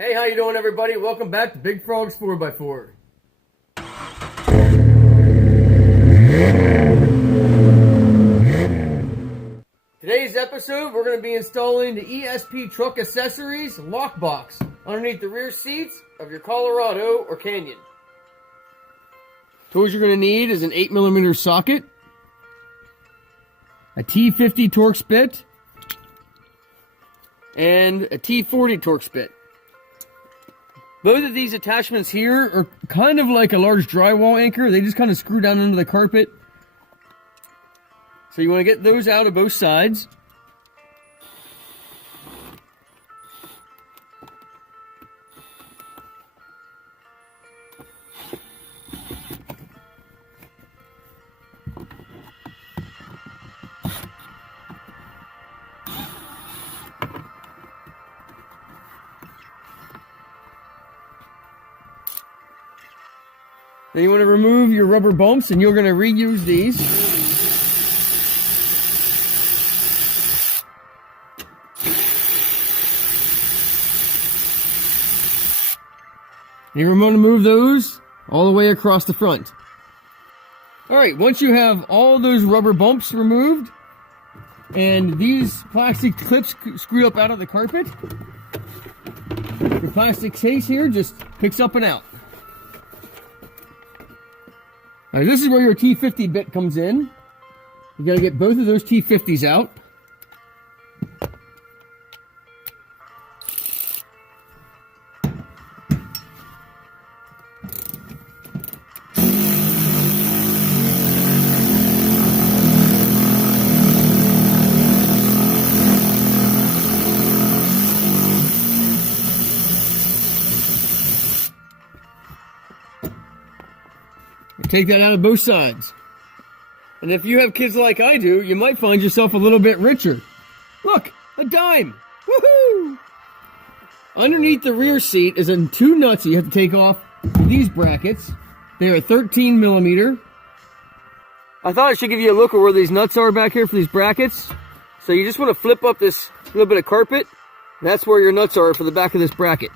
Hey, how you doing, everybody? Welcome back to Big Frog's 4x4. Today's episode, we're going to be installing the ESP Truck Accessories Lockbox underneath the rear seats of your Colorado or Canyon. Tools you're going to need is an 8mm socket, a T50 Torx bit, and a T40 Torx bit. Both of these attachments here are kind of like a large drywall anchor. They just kind of screw down into the carpet. So you want to get those out of both sides. Then you want to remove your rubber bumps, and you're going to reuse these. And you're going to move those all the way across the front. Alright, once you have all those rubber bumps removed, and these plastic clips screw up out of the carpet, your plastic case here just picks up and out. Now, this is where your T50 bit comes in. You gotta get both of those T50s out. Take that out of both sides. And if you have kids like I do, you might find yourself a little bit richer. Look, a dime! Woohoo! Underneath the rear seat is two nuts that you have to take off these brackets. They are 13mm. I thought I should give you a look at where these nuts are back here for these brackets. So you just want to flip up this little bit of carpet. That's where your nuts are for the back of this bracket.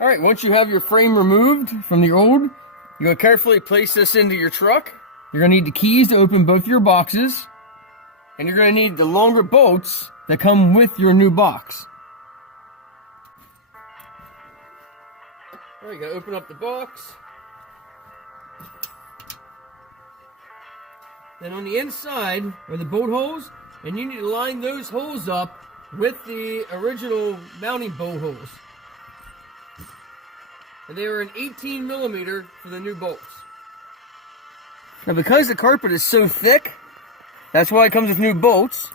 Alright, once you have your frame removed from the old, you're going to carefully place this into your truck. You're going to need the keys to open both your boxes. And you're going to need the longer bolts that come with your new box. Alright, you got to open up the box. Then on the inside are the bolt holes, and you need to line those holes up with the original mounting bolt holes. And they are an 18mm for the new bolts. Now, because the carpet is so thick, that's why it comes with new bolts.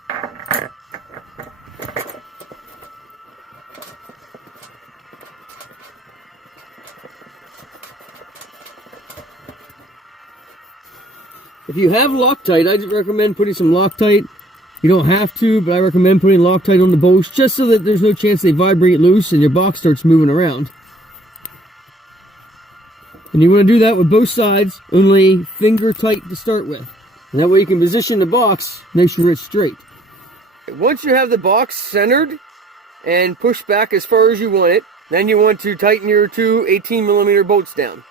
If you have Loctite, I recommend putting some Loctite. You don't have to, but I recommend putting Loctite on the bolts just so that there's no chance they vibrate loose and your box starts moving around. And you want to do that with both sides, only finger tight to start with. And that way you can position the box, make sure it's straight. Once you have the box centered and pushed back as far as you want it, then you want to tighten your two 18mm bolts down.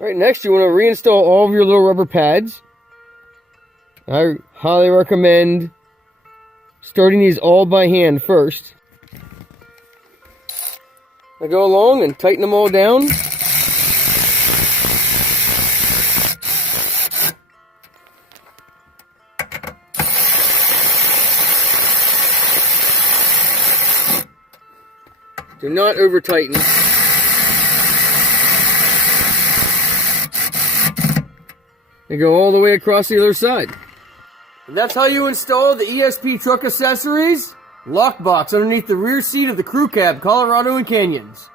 Alright, next you want to reinstall all of your little rubber pads. I highly recommend starting these all by hand first. I go along and tighten them all down. Do not over tighten. And go all the way across the other side. And that's how you install the ESP truck accessories lockbox underneath the rear seat of the CrewCab Colorado and Canyons.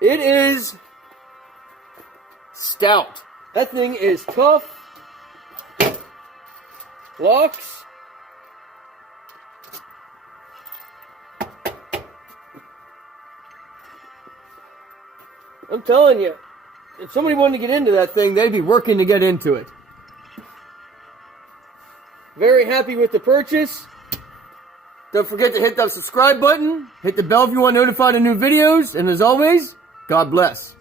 It is stout. That thing is tough. Locks. I'm telling you, if somebody wanted to get into that thing, they'd be working to get into it. Very happy with the purchase. Don't forget to hit that subscribe button. Hit the bell if you want notified of new videos. And as always, God bless.